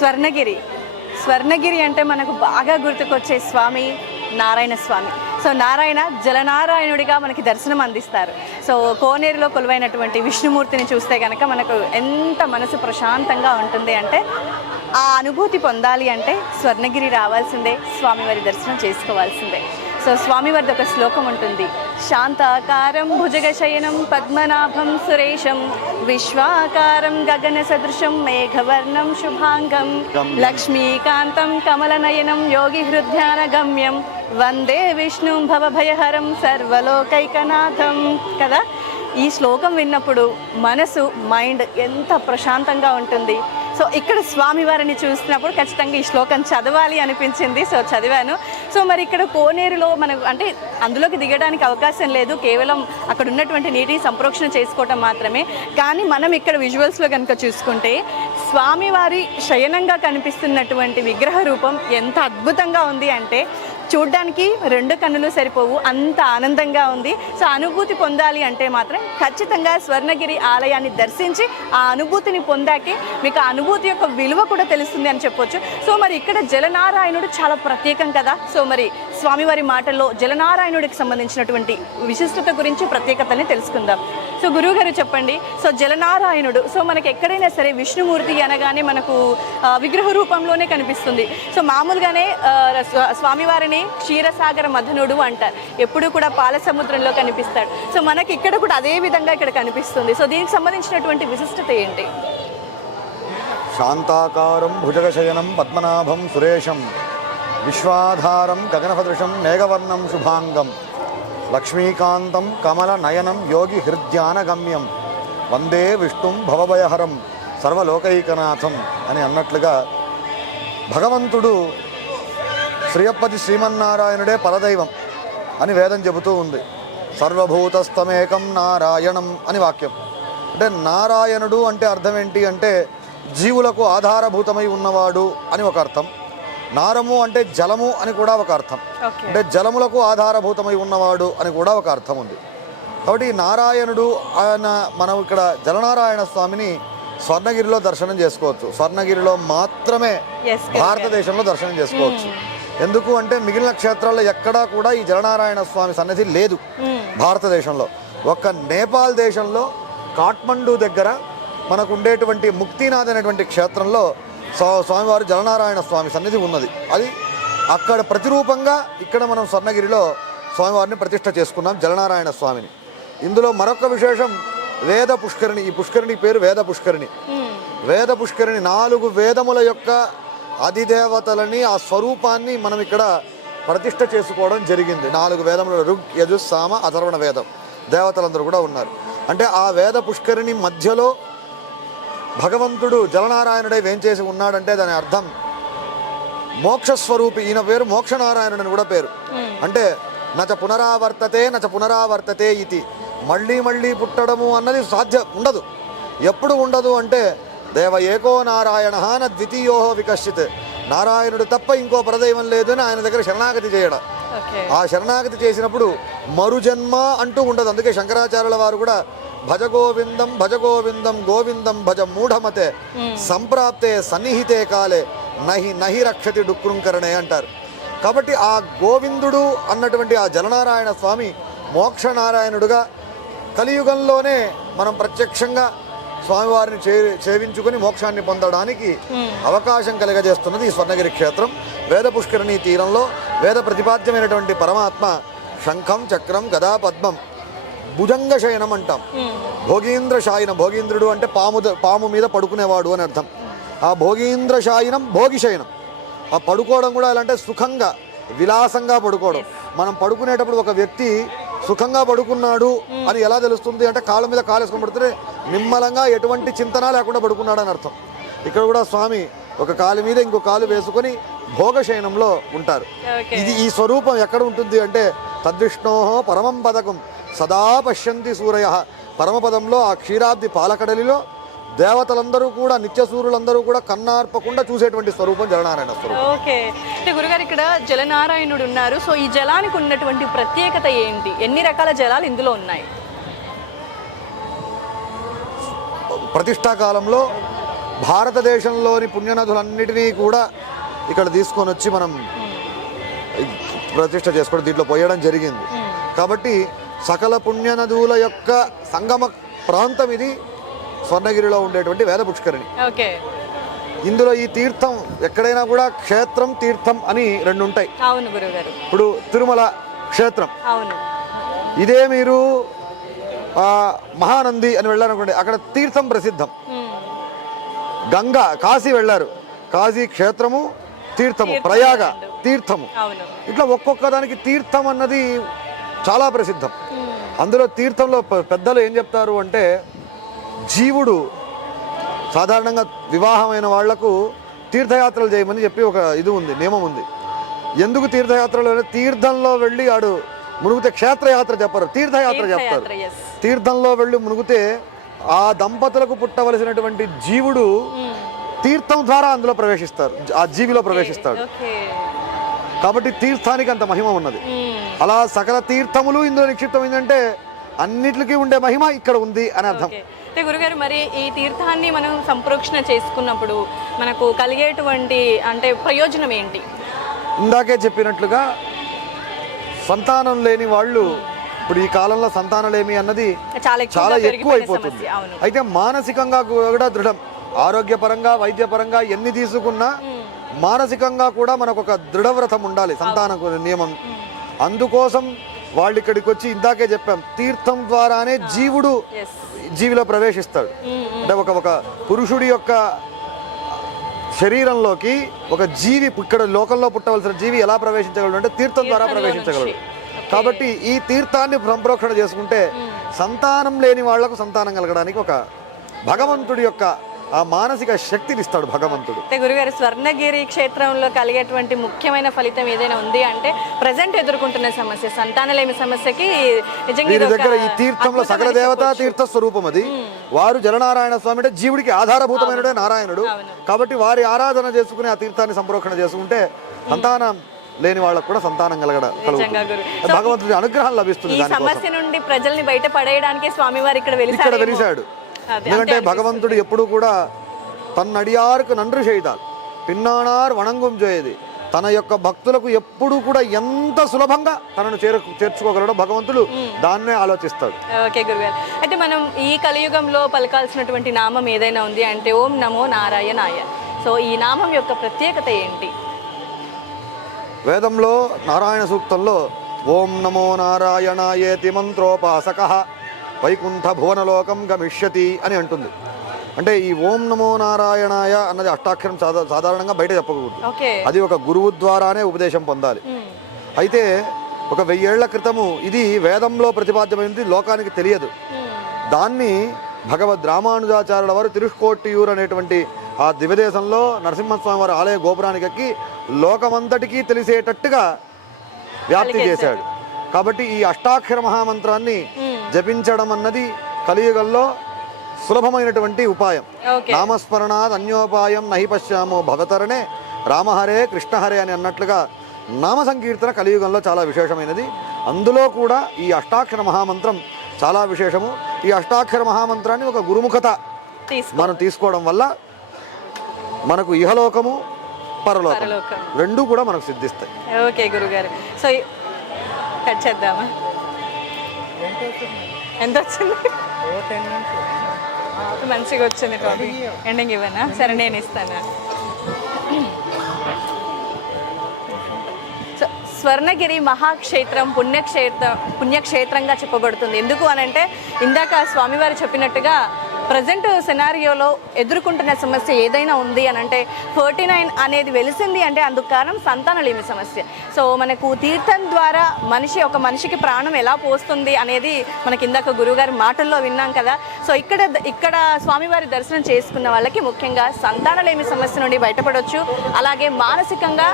స్వర్ణగిరి. స్వర్ణగిరి అంటే మనకు బాగా గుర్తుకొచ్చే స్వామి నారాయణ స్వామి. సో నారాయణ జలనారాయణుడిగా మనకి దర్శనం అందిస్తారు. సో కోనేరులో కొలువైనటువంటి విష్ణుమూర్తిని చూస్తే కనుక మనకు ఎంత మనసు ప్రశాంతంగా ఉంటుంది అంటే ఆ అనుభూతి పొందాలి అంటే స్వర్ణగిరి రావాల్సిందే స్వామివారి దర్శనం చేసుకోవాల్సిందే. సో స్వామివారిది ఒక శ్లోకం ఉంటుంది. శాంతాకారం భుజగశయనం పద్మనాభం సురేశం విశ్వాకారం గగన సదృశం మేఘవర్ణం శుభాంగం లక్ష్మీకాంతం కమలనయనం యోగి హృద్యాన గమ్యం వందే విష్ణు భవభయహరం సర్వలోకైకనాథం కదా? ఈ శ్లోకం విన్నప్పుడు మనసు మైండ్ ఎంత ప్రశాంతంగా ఉంటుంది. సో ఇక్కడ స్వామివారిని చూసినప్పుడు ఖచ్చితంగా ఈ శ్లోకం చదవాలి అనిపించింది. సో చదివాను. సో మరి ఇక్కడ కోనేరులో మనకు అంటే అందులోకి దిగడానికి అవకాశం లేదు. కేవలం అక్కడ ఉన్నటువంటి నీటిని సంప్రోక్షణ చేసుకోవటం మాత్రమే. కానీ మనం ఇక్కడ విజువల్స్లో కనుక చూసుకుంటే స్వామివారి శయనంగా కనిపిస్తున్నటువంటి విగ్రహ రూపం ఎంత అద్భుతంగా ఉంది అంటే చూడ్డానికి రెండు కన్నులు సరిపోవు. అంత ఆనందంగా ఉంది. సో అనుభూతి పొందాలి అంటే మాత్రం ఖచ్చితంగా స్వర్ణగిరి ఆలయాన్ని దర్శించి ఆ అనుభూతిని పొందాకే మీకు ఆ అనుభూతి యొక్క విలువ కూడా తెలుస్తుంది అని చెప్పొచ్చు. సో మరి ఇక్కడ జలనారాయణుడు చాలా ప్రత్యేకం కదా. సో మరి స్వామివారి మాటల్లో జలనారాయణుడికి సంబంధించినటువంటి విశిష్టత గురించి ప్రత్యేకతని తెలుసుకుందాం. సో గురువుగారు చెప్పండి. సో జలనారాయణుడు సో మనకి ఎక్కడైనా సరే విష్ణుమూర్తి అనగానే మనకు విగ్రహ రూపంలోనే కనిపిస్తుంది. సో మామూలుగానే స్వామివారిని క్షీరసాగర మధనుడు అంటారు. ఎప్పుడు కూడా పాల సముద్రంలో కనిపిస్తాడు. సో మనకి ఇక్కడ కూడా అదే విధంగా ఇక్కడ కనిపిస్తుంది. సో దీనికి సంబంధించినటువంటి విశిష్టత ఏంటి? శాంతాకారం భుజగశయనం పద్మనాభం సురేషం విశ్వాధారం గగనసదృశం మేఘవర్ణం శుభాంగం. లక్ష్మీకాంతం కమల నయనం యోగి హృద్యానగమ్యం వందే విష్ణుం భవభయహరం సర్వలోకైకనాథం అని అన్నట్లుగా భగవంతుడు శ్రీయప్పతి శ్రీమన్నారాయణుడే పరదైవం అని వేదం చెబుతూ ఉంది. సర్వభూతస్థమేకం నారాయణం అని వాక్యం. అంటే నారాయణుడు అంటే అర్థం ఏంటి అంటే జీవులకు ఆధారభూతమై ఉన్నవాడు అని ఒక అర్థం. నారము అంటే జలము అని కూడా ఒక అర్థం. అంటే జలములకు ఆధారభూతమై ఉన్నవాడు అని కూడా ఒక అర్థం ఉంది. కాబట్టి నారాయణుడు ఆయన మనం ఇక్కడ జలనారాయణ స్వామిని స్వర్ణగిరిలో దర్శనం చేసుకోవచ్చు. స్వర్ణగిరిలో మాత్రమే. భారతదేశంలో దర్శనం చేసుకోవచ్చు. ఎందుకు అంటే మిగిలిన క్షేత్రాల్లో ఎక్కడా కూడా ఈ జలనారాయణ స్వామి సన్నిధి లేదు భారతదేశంలో. ఒక్క నేపాల్ దేశంలో కాఠ్మండు దగ్గర మనకు ఉండేటువంటి ముక్తినాథ్ అనేటువంటి క్షేత్రంలో స్వామివారి జలనారాయణ స్వామి సన్నిధి ఉన్నది. అది అక్కడ ప్రతిరూపంగా ఇక్కడ మనం స్వర్ణగిరిలో స్వామివారిని ప్రతిష్ట చేసుకున్నాం జలనారాయణ స్వామిని. ఇందులో మరొక విశేషం వేద పుష్కరిణి. ఈ పుష్కరిణి పేరు వేద పుష్కరిణి. వేద పుష్కరిణి నాలుగు వేదముల యొక్క అధిదేవతలని ఆ స్వరూపాన్ని మనం ఇక్కడ ప్రతిష్ట చేసుకోవడం జరిగింది. నాలుగు వేదముల రుగ్ యజు సామ అథర్వణ వేదం దేవతలందరూ కూడా ఉన్నారు. అంటే ఆ వేద పుష్కరిణి మధ్యలో భగవంతుడు జలనారాయణుడై వేంచేసి ఉన్నాడంటే దాని అర్థం మోక్షస్వరూపి ఈయన పేరు మోక్షనారాయణుడు అని కూడా పేరు. అంటే నచ పునరావర్తతే నచ పునరావర్తతే ఇది. మళ్ళీ మళ్ళీ పుట్టడము అన్నది సాధ్యం ఉండదు. ఎప్పుడు ఉండదు అంటే దేవ ఏకో నారాయణ న ద్వితీయో వికశ్చిత్. నారాయణుడు తప్ప ఇంకో పరదైవం లేదు అని ఆయన దగ్గర శరణాగతి చేయడం. ఆ శరణాగతి చేసినప్పుడు మరుజన్మ అంటూ ఉండదు. అందుకే శంకరాచార్యుల వారు కూడా భజ గోవిందం భజ గోవిందం గోవిందం భజ మూఢమతే సంప్రాప్తే సన్నిహితే కాలే నహి నహి రక్షతి డుక్రుంకరణే అంటారు. కాబట్టి ఆ గోవిందుడు అన్నటువంటి ఆ జలనారాయణ స్వామి మోక్షనారాయణుడుగా కలియుగంలోనే మనం ప్రత్యక్షంగా స్వామివారిని సేవించుకొని మోక్షాన్ని పొందడానికి అవకాశం కలగజేస్తున్నది ఈ స్వర్ణగిరి క్షేత్రం. వేద పుష్కరిణి తీరంలో వేద ప్రతిపాద్యమైనటువంటి పరమాత్మ శంఖం చక్రం గదా పద్మం భుజంగ శయనం అంటాం. భోగీంద్ర శాయనం భోగీంద్రుడు అంటే పాము పాము మీద పడుకునేవాడు అని అర్థం. ఆ భోగీంద్ర శాయనం భోగి శయనం. ఆ పడుకోవడం కూడా ఎలా అంటే సుఖంగా విలాసంగా పడుకోవడం. మనం పడుకునేటప్పుడు ఒక వ్యక్తి సుఖంగా పడుకున్నాడు అని ఎలా తెలుస్తుంది అంటే కాళ్ళ మీద కాలు వేసుకొని పడితే నిమ్మలంగా ఎటువంటి చింతన లేకుండా పడుకున్నాడు అని అర్థం. ఇక్కడ కూడా స్వామి ఒక కాలు మీద ఇంకో కాలు వేసుకొని భోగశయనంలో ఉంటారు. ఇది ఈ స్వరూపం ఎక్కడ ఉంటుంది అంటే తద్విష్ణో పరమం పదకం సదా పశ్యంతి సూరయ. పరమపదంలో ఆ క్షీరాబ్ది పాలకడలిలో దేవతలందరూ కూడా నిత్య సూర్యులందరూ కూడా కన్నార్పకుండా చూసేటువంటి స్వరూపం జలనారాయణ స్వరూపం. ఓకే. అంటే గురుగారు ఇక్కడ జలనారాయణుడు ఉన్నారు. సో ఈ జలానికి ఉన్నటువంటి ప్రత్యేకత ఏంటి? ఎన్ని రకాల జలాలు ఇందులో ఉన్నాయి? ప్రతిష్టాకాలంలో భారతదేశంలోని పుణ్యనదులన్నిటినీ కూడా ఇక్కడ తీసుకొని వచ్చి మనం ప్రతిష్ట చేసుకోవడం దీంట్లో పోయడం జరిగింది. కాబట్టి సకల పుణ్యనదుల యొక్క సంగమ ప్రాంతం ఇది. స్వర్ణగిరిలో ఉండేటువంటి వేద పుష్కరిణి ఇందులో ఈ తీర్థం ఎక్కడైనా కూడా క్షేత్రం తీర్థం అని రెండు ఉంటాయి ఇప్పుడు తిరుమల క్షేత్రం. ఇదే మీరు మహానంది అని వెళ్ళారనుకోండి అక్కడ తీర్థం ప్రసిద్ధం. గంగా కాశీ వెళ్ళారు. కాశీ క్షేత్రము తీర్థము తీర్థం ప్రయాగ. తీర్థము. ఇట్లా ఒక్కొక్క దానికి తీర్థం అన్నది చాలా ప్రసిద్ధం. అందులో తీర్థంలో పెద్దలు ఏం చెప్తారు అంటే జీవుడు సాధారణంగా వివాహమైన వాళ్ళకు తీర్థయాత్రలు చేయమని చెప్పి ఒక ఇది ఉంది నియమం ఉంది. ఎందుకు తీర్థయాత్రలు తీర్థంలో వెళ్ళి ఆడు మునుగుతే క్షేత్రయాత్ర చెప్పరు తీర్థయాత్ర చెప్తారు. తీర్థంలో వెళ్ళి మునుగుతే ఆ దంపతులకు పుట్టవలసినటువంటి జీవుడు తీర్థం ద్వారా అందులో ప్రవేశిస్తారు ఆ జీవిలో ప్రవేశిస్తాడు. కాబట్టి తీర్థానికి అంత మహిమ ఉన్నది. మ్మ్. అలా సకల తీర్థములు ఇందులో నిక్షిప్తమైందంటే అన్నిటికీ ఉండే మహిమ ఇక్కడ ఉంది అని అర్థం. అంటే గురుగారు మరి ఈ తీర్థాన్ని మనం సంప్రోక్షణ చేసుకున్నప్పుడు మనకు కలిగేటువంటి అంటే ప్రయోజనం ఏంటి? ఇందాకే చెప్పినట్లుగా సంతానం లేని వాళ్ళు ఇప్పుడు ఈ కాలంలో సంతానలేమి అన్నది చాలా ఎక్కువ అయిపోతుంది అయితే మానసికంగా కూడా దృఢం. ఆరోగ్యపరంగా వైద్యపరంగా ఎన్ని తీసుకున్నా మానసికంగా కూడా మనకు ఒక దృఢవ్రతం ఉండాలి సంతాన నియమం. అందుకోసం వాళ్ళు ఇక్కడికి వచ్చి ఇందాకే చెప్పాం తీర్థం ద్వారానే జీవుడు జీవిలో ప్రవేశిస్తాడు. అంటే ఒక ఒక పురుషుడి యొక్క శరీరంలోకి ఒక జీవి ఇక్కడ లోకంలో పుట్టవలసిన జీవి ఎలా ప్రవేశించగలడు అంటే తీర్థం ద్వారా ప్రవేశించగలడు. కాబట్టి ఈ తీర్థాన్ని సంప్రోక్షణ చేసుకుంటే సంతానం లేని వాళ్ళకు సంతానం కలగడానికి ఒక భగవంతుడి యొక్క ఆ మానసిక శక్తిని ఇస్తాడు భగవంతుడు. అంటే గురుగారు స్వర్ణగిరి క్షేత్రంలో కలిగేటువంటి ముఖ్యమైన ఫలితం ఏదైనా ఉంది అంటే ప్రజెంట్ ఎదుర్కొంటున్న సమస్య సంతానలేమి సమస్యకి వీరి దగ్గర ఈ తీర్థంలో సకల దేవతా. తీర్థ స్వరూపం అది వారు జలనారాయణ స్వామి అంటే జీవుడికి ఆధారభూతమైనడే నారాయణుడు. కాబట్టి వారి ఆరాధన చేసుకుని ఆ తీర్థాన్ని సంప్రోక్షణ చేసుకుంటే సంతానం లేని వాళ్ళకు కూడా సంతానం కలగడ భగవంతుడి అనుగ్రహం లభిస్తుంది సమస్య నుండి ప్రజల్ని బయట పడేయడానికి స్వామివారు ఇక్కడ అదే, ఎందుకంటే భగవంతుడు ఎప్పుడు కూడా తన్నడియారుకు నండ్రు చేయడాలి పిన్నానార్ వణంగం చేయది తన యొక్క భక్తులకు ఎప్పుడు కూడా ఎంత సులభంగా తనను చేరు చేర్చుకోగలడో భగవంతుడు దాన్నే ఆలోచిస్తాడు. ఓకే గురుగారు. అయితే మనం ఈ కలియుగంలో పలకాల్సినటువంటి నామం ఏదైనా ఉంది అంటే ఓం నమో నారాయణాయ. సో ఈ నామం యొక్క ప్రత్యేకత ఏంటి? వేదంలో నారాయణ సూక్తంలో ఓం నమో నారాయణాయేతి మంత్రోపాసక. వైకుంఠ భువనలోకం గమిష్యతి అని అంటుంది. అంటే ఈ ఓం నమో నారాయణాయ అన్నది అష్టాక్షరం సాధా సాధారణంగా బయట చెప్పకూడదు. అది ఒక గురువు ద్వారానే ఉపదేశం పొందాలి. అయితే ఒక వెయ్యేళ్ళ క్రితము ఇది వేదంలో ప్రతిపాద్యమైనది లోకానికి తెలియదు. దాన్ని భగవద్ రామానుజాచార్యుల వారు తిరుష్కోట్టియూర్ అనేటువంటి ఆ దివ్యదేశంలో నరసింహస్వామి వారి ఆలయ గోపురానికి ఎక్కి లోకమంతటికీ తెలిసేటట్టుగా వ్యాప్తి చేశాడు. కాబట్టి ఈ అష్టాక్షర మహామంత్రాన్ని జపించడం అన్నది కలియుగంలో సులభమైనటువంటి ఉపాయం. నామస్మరణాద్ అన్యోపాయం నహి పశ్యామో భవతరణే రామహరే కృష్ణహరే అని అన్నట్లుగా నామ సంకీర్తన కలియుగంలో చాలా విశేషమైనది. అందులో కూడా ఈ అష్టాక్షర మహామంత్రం చాలా విశేషము. ఈ అష్టాక్షర మహామంత్రాన్ని ఒక గురుముఖత మనం తీసుకోవడం వల్ల మనకు ఇహలోకము పరలోకం పరలోకం. రెండూ కూడా మనకు సిద్ధిస్తాయి. ఓకే గురుగారు. సో కట్ చేద్దామా? ఎంత వచ్చింది? మంచిగా వచ్చింది టాపిక్ ఎండింగ్ ఇవ్వనా? సరే నేను ఇస్తాను? స్వర్ణగిరి మహాక్షేత్రం పుణ్యక్షేత్రం పుణ్యక్షేత్రంగా చెప్పబడుతుంది. ఎందుకు అని అంటే ఇందాక స్వామివారు చెప్పినట్టుగా ప్రజెంట్ సెనారియోలో ఎదుర్కొంటున్న సమస్య ఏదైనా ఉంది అని అంటే ఫోర్టీ నైన్ అనేది వెలిసింది అంటే అందుకు కారణం సంతానలేమి సమస్య. సో మనకు తీర్థం ద్వారా మనిషి ఒక మనిషికి ప్రాణం ఎలా పోస్తుంది అనేది మనకి ఇందాక గురువుగారి మాటల్లో విన్నాం కదా. సో ఇక్కడ ఇక్కడ స్వామివారి దర్శనం చేసుకున్న వాళ్ళకి ముఖ్యంగా సంతానలేమి సమస్య నుండి బయటపడవచ్చు అలాగే మానసికంగా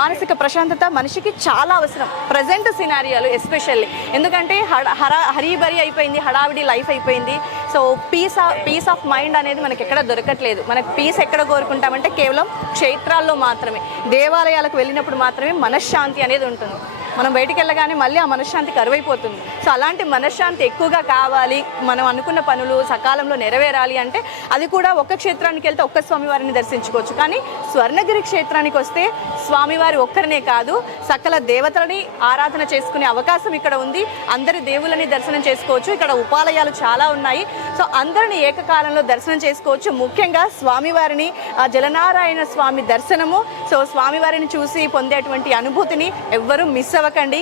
మానసిక ప్రశాంతత మనిషికి చాలా అవసరం ప్రజెంట్ సినారియాలు ఎస్పెషల్లీ. ఎందుకంటే హడ హర హరీబరి అయిపోయింది హడావిడి లైఫ్ అయిపోయింది. So peace peace of mind అనేది మనకి ఎక్కడ దొరకట్లేదు. మనకి పీస్ ఎక్కడ కోరుకుంటామంటే కేవలం క్షేత్రాల్లో మాత్రమే. దేవాలయాలకు వెళ్ళినప్పుడు మాత్రమే మనశ్శాంతి అనేది ఉంటుంది. మనం బయటికి వెళ్ళగానే మళ్ళీ ఆ మనశ్శాంతి కరువైపోతుంది. సో అలాంటి మనశ్శాంతి ఎక్కువగా కావాలి మనం అనుకున్న పనులు సకాలంలో నెరవేరాలి అంటే అది కూడా ఒక్క క్షేత్రానికి వెళ్తే ఒక్క స్వామివారిని దర్శించుకోవచ్చు. కానీ స్వర్ణగిరి క్షేత్రానికి వస్తే స్వామివారి ఒక్కరినే కాదు సకల దేవతలని ఆరాధన చేసుకునే అవకాశం ఇక్కడ ఉంది. అందరి దేవుళ్ళని దర్శనం చేసుకోవచ్చు. ఇక్కడ ఉపాలయాలు చాలా ఉన్నాయి. సో అందరిని ఏకకాలంలో దర్శనం చేసుకోవచ్చు. ముఖ్యంగా స్వామివారిని ఆ జలనారాయణ స్వామి దర్శనము. సో స్వామివారిని చూసి పొందేటువంటి అనుభూతిని ఎవ్వరూ మిస్ అవ్వకండి